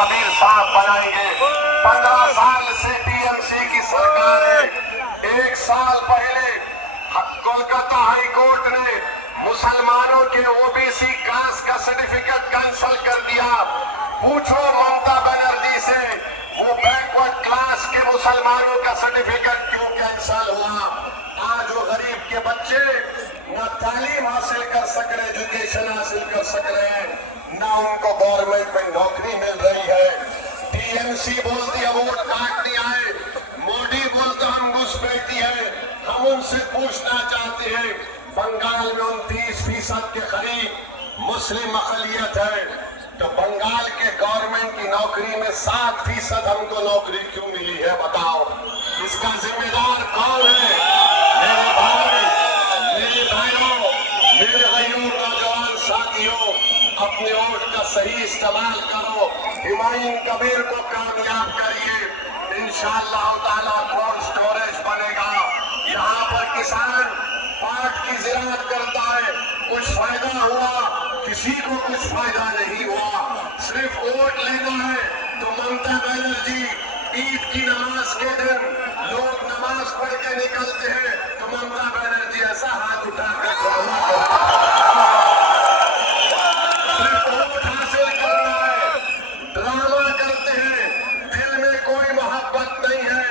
कबीर साहब बनाएंगे। 15 साल से टीएमसी की सरकार है। 1 साल पहले कोलकाता हाई कोर्ट ने मुसलमानों के ओबीसी कास्ट का सर्टिफिकेट कैंसिल कर दिया। पूछो ममता बनर्जी से वो बैकवर्ड क्लास के मुसलमानों का सर्टिफिकेट क्यों कैंसिल हुआ। आज वो गरीब के बच्चे न तालीम हासिल कर सक रहे, एजुकेशन हासिल कर सक रहे हैं, ना उनको गवर्नमेंट में नौकरी मिल रही है। टीएमसी बोलती है वोट काट दिया है, मोदी बोलता हम घुसपैठी है। हम उनसे पूछना चाहते हैं, बंगाल में 29% के करीब मुस्लिम अकलियत है, तो बंगाल के गवर्नमेंट की नौकरी में 7% हमको नौकरी क्यों मिली है, बताओ। इसका जिम्मेदार कौन है? मेरे भाई, मेरे भाइयों, मेरे गयूर नौजवान साथियों, अपने वोट का सही इस्तेमाल करो। हुमायूं कबीर को कामयाब करिए। इंशाअल्लाह ताला कोल्ड स्टोरेज बनेगा। यहाँ पर किसान पाट की ज़िराअत करता है, कुछ फायदा हुआ, किसी को कुछ फायदा नहीं हुआ। सिर्फ वोट लेना है तो ममता बनर्जी ईद की नमाज के दिन लोग नमाज पढ़ के निकलते हैं तो ममता बनर्जी ऐसा हाथ उठाकर ड्रामा करता है। सिर्फ वोट हासिल करना है, ड्रामा करते हैं, दिल में कोई मोहब्बत नहीं है,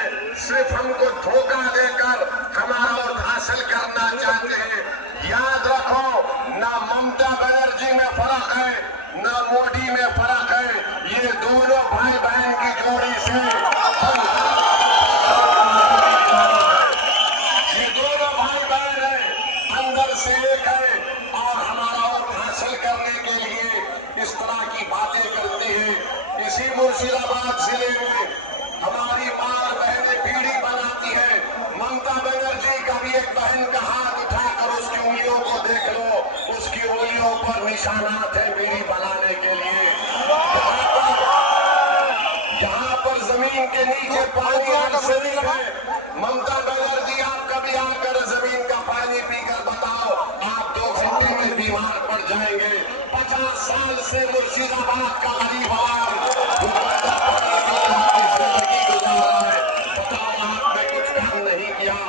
सिर्फ हमको धोखा देकर हमारा वोट हासिल करना चाहते हैं। याद रखो, ना ममता बनर्जी में फर्क है, ना मोदी में फर्क है। ये दोनों भाई बहन की जोड़ी से ये दोनों भाई बहन है, अंदर से एक है और हमारा वोट हासिल करने के लिए इस तरह की बातें करती है। इसी मुर्शिदाबाद जिले में हमारी मां बहनें बीड़ी बनाती है। ममता बनर्जी का भी एक बहन का हाथ उठाकर उसकी उंगलियों को देख लो, उसकी उंगलियों पर निशानात है बीड़ी बनाने के लिए। जहां पर जमीन के नीचे पानी आर्सेनिक है, ममता बनर्जी आप कभी आकर जमीन का पानी पीकर बताओ, आप 2 घंटे में बीमार पड़ जाएंगे। 50 साल से मुर्शिदाबाद का गरीब जिंदगी गुजार रहा है, बताओ आपने कुछ काम नहीं किया।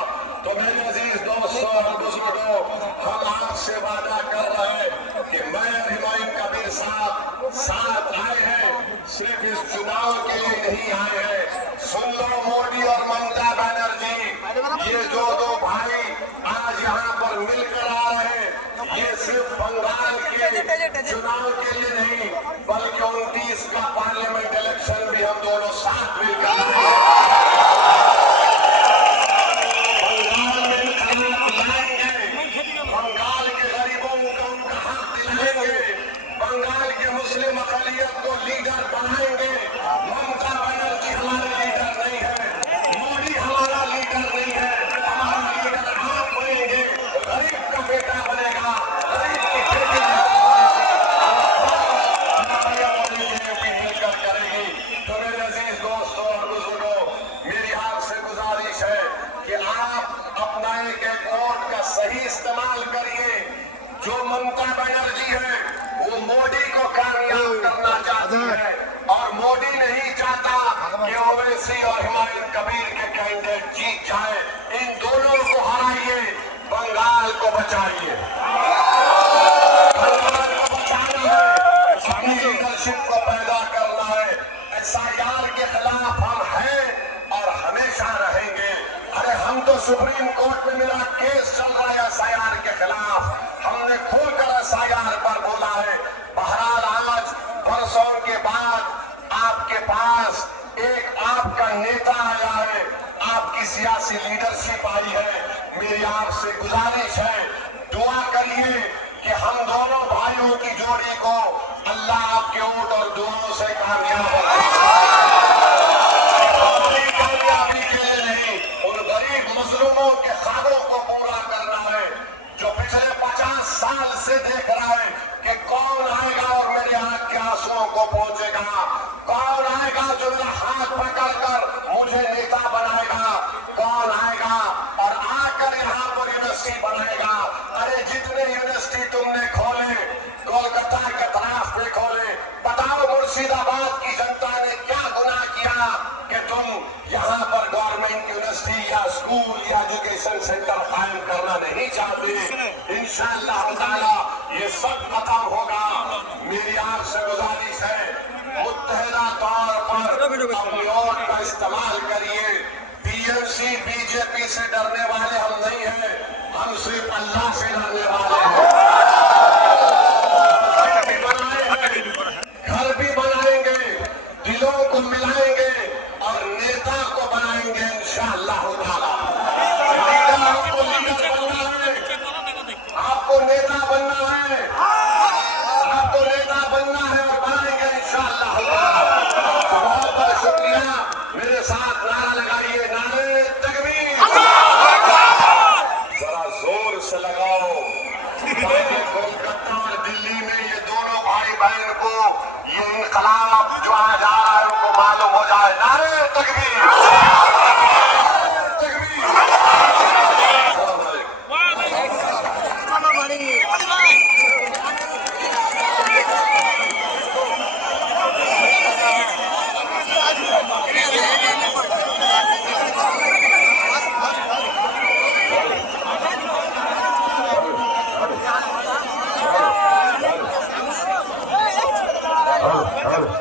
तो मेरे अजीज दोस्तों और बुजुर्गों, हम आपसे वादा कर रहे हैं कि मैं हुमायूं कबीर साहब साथ आए हैं, सिर्फ इस चुनाव के लिए नहीं आए हैं। सुन लो मोदी और ममता बनर्जी, ये जो 2 भाई आज यहाँ पर मिलकर आ रहे हैं, ये सिर्फ बंगाल के चुनाव के लिए नहीं, बल्कि 29 का पार्लियामेंट इलेक्शन भी हम दोनों साथ मिलकर लड़ेंगे। बंगाल में इंकलाब लाएंगे, बंगाल के गरीबों को उनका हक दिलाएंगे, बंगाल के मुस्लिम अकलियत को लीडर बनाएंगे। ममता बनर्जी हमारे लीडर नहीं है, मोदी हमारा लीडर नहीं है, हमारा लीडर आप बनेंगे। गरीब का बेटा बनेगा, गरीब की बेटी मिलकर करेगी। तो मेरे अजीज दोस्तों और बुजुर्गों, मेरी आपसे गुजारिश है कि आप अपना एक वोट का सही इस्तेमाल करिए। जो ममता बनर्जी है वो मोदी को कामयाब करना चाहती है और मोदी नहीं चाहता कि ओवैसी और हुमायूं कबीर के कैंडिडेट जीत जाए। इन दोनों को हराइए, बंगाल को बचाइए। बंगाल को बचाना है, अपनी लीडरशिप को पैदा करना है। एसआईआर के खिलाफ हम हैं और हमेशा रहेंगे। अरे हम तो सुप्रीम कोर्ट में मेरा केस चल रहा है एसआईआर के खिलाफ, हमने खुलकर एसआईआर पर बोला है। बहरहाल आज बरसों के बाद आपके पास एक आपका नेता आया है, आपकी सियासी लीडरशिप आई है। मेरी आपसे गुजारिश है, दुआ करिए कि हम दोनों भाइयों की जोड़ी को अल्लाह आपके वोट और दुआओं से कामयाब हमारी कामयाबी के लिए नहीं, उन गरीब मजलूमों के ख्वाबों को पूरा करना है जो पिछले 50 साल से देख रहा है कि कौन आएगा और मेरे आंख के आंसुओं को पहुंचेगा, कौन आएगा जो मेरा हाथ पकड़कर मुझे नेता बनाएगा, कौन आएगा और आकर यहाँ पर यूनिवर्सिटी बनाएगा। अरे जितने यूनिवर्सिटी तुमने खोले, कोलकाता के तरफ पे खोले, बताओ मुर्शिदाबाद की जनता सेंटर कायम करना नहीं चाहते। इंशाअल्लाह ताला ये सब खत्म होगा। मेरी आपसे गुजारिश है, मुत्तहिदा तौर पर अपनी वोट का इस्तेमाल करिए। टीएमसी बीजेपी से डरने वाले हम नहीं हैं, हम सिर्फ अल्लाह से डरने वाले हैं। घर भी बनाएंगे, दिलों को मिलाएंगे और नेता को बनाएंगे इंशाअल्लाह ताला। लीडर आपको लीडर बनना है, आपको नेता बनना है, आपको नेता बनना है और बनाएंगे इंशाअल्लाह ताला। बहुत बहुत शुक्रिया। मेरे साथ नारा लगाइए, नारे तकबीर। जरा जोर से लगाओ। कोलकाता और दिल्ली में ये दोनों भाई बहन को ये इनकलाब जो आ जा रहा है उनको मालूम हो जाए। नारे तकबीर।